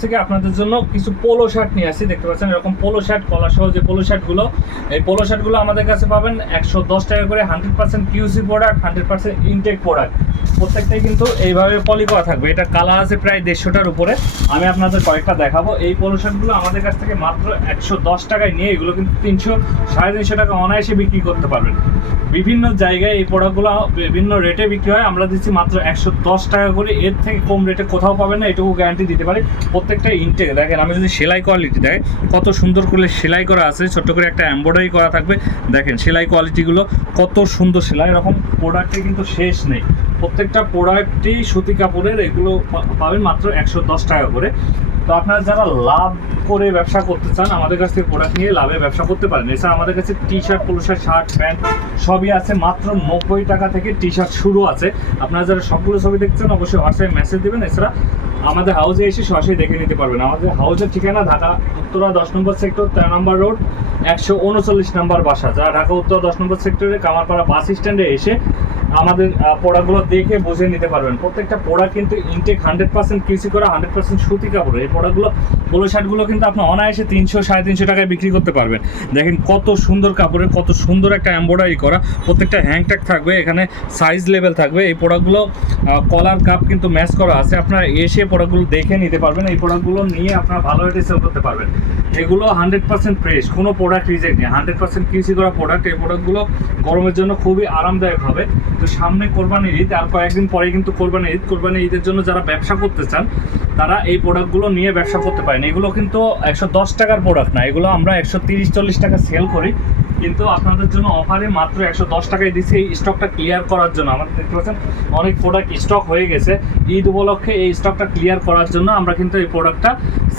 থেকে আপনাদের জন্য কিছু পোলো শার্ট নিয়ে আসি দেখতে পাচ্ছেন এরকম পোলো শার্ট কলা সহ যে পোলো শার্টগুলো এই পোলো শার্টগুলো আমাদের কাছে পাবেন একশো দশ টাকা করে hundred percent QC product hundred percent intact product প্রত্যেকটাই কিন্তু এইভাবে পলি করা থাকবে। এটা কালার আছে প্রায় দেড়শোটার উপরে। আমি আপনাদের কয়েকটা দেখাবো। এই পলিউশনগুলো আমাদের কাছ থেকে মাত্র একশো দশ টাকায় নিয়ে এগুলো কিন্তু তিনশো, সাড়ে তিনশো টাকা অনায়াসে বিক্রি করতে পারবেন। বিভিন্ন জায়গায় এই প্রোডাক্টগুলো বিভিন্ন রেটে বিক্রি হয়। আমরা দিচ্ছি মাত্র একশো দশ টাকা করে। এর থেকে কম রেটে কোথাও পাবেন না। এটুকু গ্যারান্টি দিতে পারি। প্রত্যেকটা ইনটেক দেখেন, আমি যদি সেলাই কোয়ালিটি দেখেন কত সুন্দর করে সেলাই করা আছে। ছোট্ট করে একটা এমব্রয়ডারি করা থাকবে। দেখেন, সেলাই কোয়ালিটিগুলো কত সুন্দর সেলাই। এরকম প্রোডাক্টে কিন্তু শেষ নেই। প্রত্যেকটা প্রোডাক্টই সুতি কাপড়ের, এগুলো পাবেন মাত্র একশো দশ টাকা করে। তো আপনারা যারা লাভ করে ব্যবসা করতে চান, আমাদের কাছ থেকে প্রোডাক্ট নিয়ে লাভে ব্যবসা করতে পারেন। এছাড়া আমাদের কাছে T shirt polo shirt pant সবই আছে। মাত্র নব্বই টাকা থেকে টি শার্ট শুরু আছে। আপনারা যারা সবগুলো ছবি দেখছেন, অবশ্যই হোয়াটসঅ্যাপে মেসেজ দেবেন। এছাড়া আমাদের হাউসে এসে সরাসরি দেখে নিতে পারবেন। আমাদের হাউসের ঠিকানা ঢাকা উত্তরা দশ নম্বর সেক্টর তেরো নম্বর রোড একশো উনচল্লিশ নম্বর বাসা। যারা ঢাকা উত্তরা দশ নম্বর সেক্টরে কামারপাড়া বাস স্ট্যান্ডে এসে আমাদের প্রোডাক্টগুলো দেখে বুঝে নিতে পারবেন। প্রত্যেকটা প্রোডাক্ট কিন্তু ইনটেক হান্ড্রেড পার্সেন্ট কৃষি করা হান্ড্রেড পার্সেন্ট সুতি কাপড়। এই প্রোডাক্টগুলো পোলো শার্টগুলো কিন্তু আপনি অনায়াসে তিনশো, সাড়ে তিনশো টাকায় বিক্রি করতে পারবেন। দেখেন কত সুন্দর কাপড়ের কত সুন্দর একটা এম্ব্রয়ডারি করা। প্রত্যেকটা হ্যাং ট্যাগ থাকবে, এখানে সাইজ লেভেল থাকবে। এই প্রোডাক্টগুলো কলার কাপ কিন্তু ম্যাচ করা আছে। আপনারা এসে প্রোডাক্টগুলো দেখে নিতে পারবেন। এই প্রোডাক্টগুলো নিয়ে আপনারা ভালো রেটে সেল করতে পারবেন। এগুলো হান্ড্রেড পার্সেন্ট ফ্রেশ কোনো প্রোডাক্ট রিজেক্ট নেই। হান্ড্রেড পার্সেন্ট কৃষি করা প্রোডাক্ট এই প্রোডাক্টগুলো গরমের জন্য খুবই আরামদায়ক হবে। তো সামনে কোরবানির ঈদ, আর কয়েকদিন পরে কিন্তু কোরবানির ঈদ। কোরবানির ঈদের জন্য যারা ব্যবসা করতে চান, তারা এই প্রোডাক্টগুলো নিয়ে ব্যবসা করতে পারেন। এগুলো কিন্তু একশো দশ টাকার প্রোডাক্ট না, এগুলো আমরা একশো তিরিশ চল্লিশ টাকা সেল করি। কিন্তু আপনাদের জন্য অফারে মাত্র একশো দশ টাকায় দিচ্ছি। এই স্টকটা ক্লিয়ার করার জন্য আমাদের দেখতে পাচ্ছেন, অনেক প্রোডাক্ট স্টক হয়ে গেছে। ঈদ উপলক্ষে এই স্টকটা ক্লিয়ার করার জন্য আমরা কিন্তু এই প্রোডাক্টটা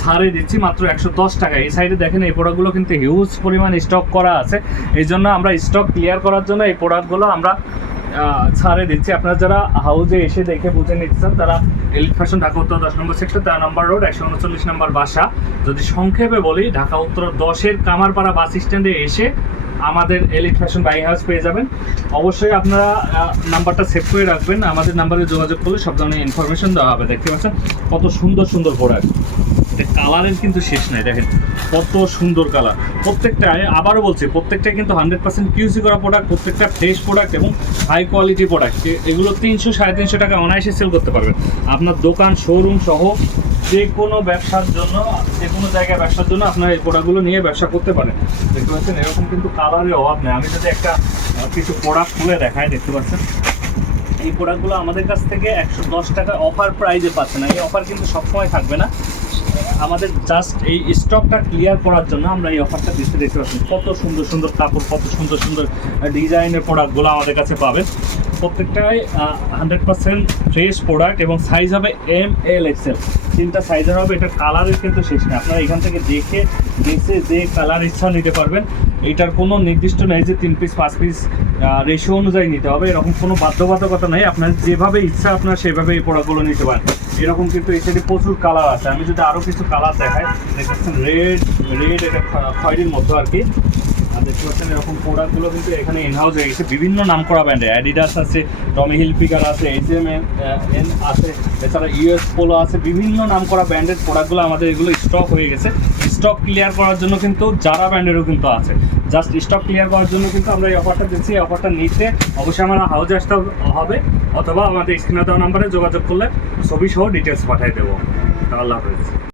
ছাড়ে দিচ্ছি মাত্র একশো দশ টাকায়। এই সাইডে দেখেন, এই প্রোডাক্টগুলো কিন্তু হিউজ পরিমাণ স্টক করা আছে। এই জন্য আমরা স্টক ক্লিয়ার করার জন্য এই প্রোডাক্টগুলো আমরা ছাড়ে দিচ্ছি। আপনারা যারা হাউজে এসে দেখে বুঝে নিতে চান তারা এলিট ফ্যাশন ঢাকা উত্তর দশ নম্বর সেক্টর তেরো নম্বর রোড একশো উনচল্লিশ নম্বর বাসা। যদি সংক্ষেপে বলি, ঢাকা উত্তর দশের কামারপাড়া বাস স্ট্যান্ডে এসে আমাদের এলিট ফ্যাশন বাইং হাউস পেয়ে যাবেন। অবশ্যই আপনারা নাম্বারটা সেভ করে রাখবেন। আমাদের নাম্বারে যোগাযোগ করলে সব ধরনের ইনফরমেশন দেওয়া হবে। দেখতে পাচ্ছেন কত সুন্দর সুন্দর প্রোডাক্ট কালারের কিন্তু শেষ নাই, দেখেন কত সুন্দর কালার। প্রত্যেকটা আবারও বলছি প্রত্যেকটা কিন্তু হান্ড্রেড পার্সেন্ট কিউসি করা প্রোডাক্ট প্রত্যেকটা ফ্রেশ প্রোডাক্ট এবং হাই কোয়ালিটি প্রোডাক্ট এগুলো তিনশো, সাড়ে তিনশো টাকা অনায়াসে সেল করতে পারবেন। আপনার দোকান শোরুম সহ যে কোনো ব্যবসার জন্য, যে কোনো জায়গায় ব্যবসার জন্য আপনার এই প্রোডাক্টগুলো নিয়ে ব্যবসা করতে পারেন। দেখতে পাচ্ছেন, এরকম কিন্তু কালারের অভাব নেই। আমি যদি একটা কিছু প্রোডাক্ট খুলে দেখাই, দেখতে পাচ্ছেন? এই প্রোডাক্টগুলো আমাদের কাছ থেকে একশো দশ টাকা অফার প্রাইজে পাচ্ছেন। এই অফার কিন্তু সবসময় থাকবে না। আমাদের জাস্ট এই স্টকটা ক্লিয়ার করার জন্য আমরা এই অফারটা দিতে দেখতে পাচ্ছি কত সুন্দর সুন্দর কাপড়, কত সুন্দর সুন্দর ডিজাইনের প্রোডাক্টগুলো আমাদের কাছে পাবেন। প্রত্যেকটাই হান্ড্রেড পার্সেন্ট ফ্রেশ প্রোডাক্ট এবং সাইজ হবে এম এল এক্সেল তিনটা সাইজের হবে, এটা কালারের কিন্তু শেষ নেই। আপনারা এখান থেকে দেখে বেছে যে কালার ইচ্ছা নিতে পারবেন। এটার কোনো নির্দিষ্ট নেই যে তিন পিস পাঁচ পিস রেশিও অনুযায়ী নিতে হবে। এরকম কোনো বাধ্যবাধকতা নেই। আপনার যেভাবে ইচ্ছা আপনার সেভাবে এই প্রোডাক্টগুলো নিতে পারেন। এরকম কিন্তু এই সাইডে প্রচুর কালার আছে। আমি যদি আরও কিছু কালার দেখাই দেখতে রেড রেড এটা খয়েরির মতো আর কি। দেখতে পাচ্ছেন এরকম প্রোডাক্টগুলো কিন্তু এখানে ইনহাউস হয়ে গেছে বিভিন্ন নাম করা ব্র্যান্ডে অ্যাডিডাস আছে টমি হিলপিকার আছে এইচ এম এন আছে, এছাড়া ইউএস পোলো আছে, বিভিন্ন নাম করা ব্র্যান্ডের প্রোডাক্টগুলো আমাদের এগুলো স্টক হয়ে গেছে। স্টক ক্লিয়ার করার জন্য কিন্তু যারা ব্র্যান্ডেরও কিন্তু আছে। জাস্ট স্টক ক্লিয়ার করার জন্য কিন্তু আমরা এই অফারটা দিচ্ছি। এই অফারটা নিতে অবশ্যই আমার হাউজে আসতে হবে, অথবা আমাদের স্ক্রিনে দেওয়া নাম্বারে যোগাযোগ করলে ছবি সহ ডিটেলস পাঠিয়ে দেবো। আল্লাহ হাফেজ।